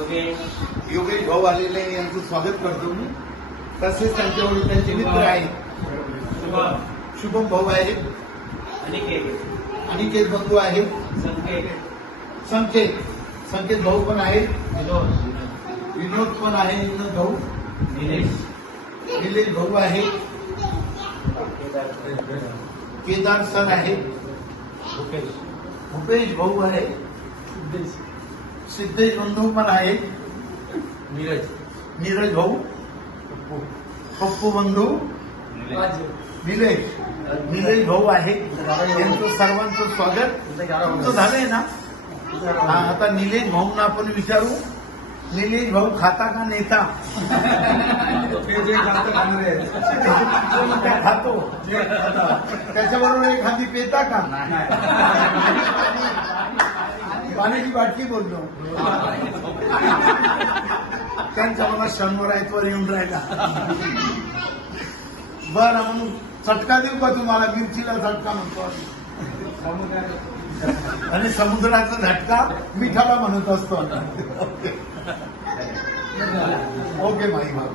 योगेश भाऊ आलेले यांचं स्वागत करतो मी. तसेच त्यांच्यावर त्यांचे मित्र आहेत. शुभम भाऊ आहेत, अनिकेत बंधू आहेत, संकेत भाऊ पण आहेत, विनोद पण आहे, विनोद भाऊ, निलेश भाऊ आहे, केदार सर आहे, भूपेश भाऊ आहे, सिद्धेश बंधू पण आहे, नीरज भाऊ, पप्पू बंधू, निलेश भाऊ आहे. यांचं सर्वांचं स्वागत. तुमचं झालंय ना? आता निलेश भाऊंना आपण विचारू. निलेश भाऊ खाता का नेता? खातो. त्याच्याबरोबर एखादी पेता का? पाण्याची बाटली बोलतो. त्यांच्या मला शनिवार आयतवार येऊन राहिला. बरं, म्हणून चटका देऊ का तुम्हाला? मिरचीला झटका म्हणतो आणि समुद्राचा झटका मिठाला म्हणत असतो. ओके भाई भाऊ.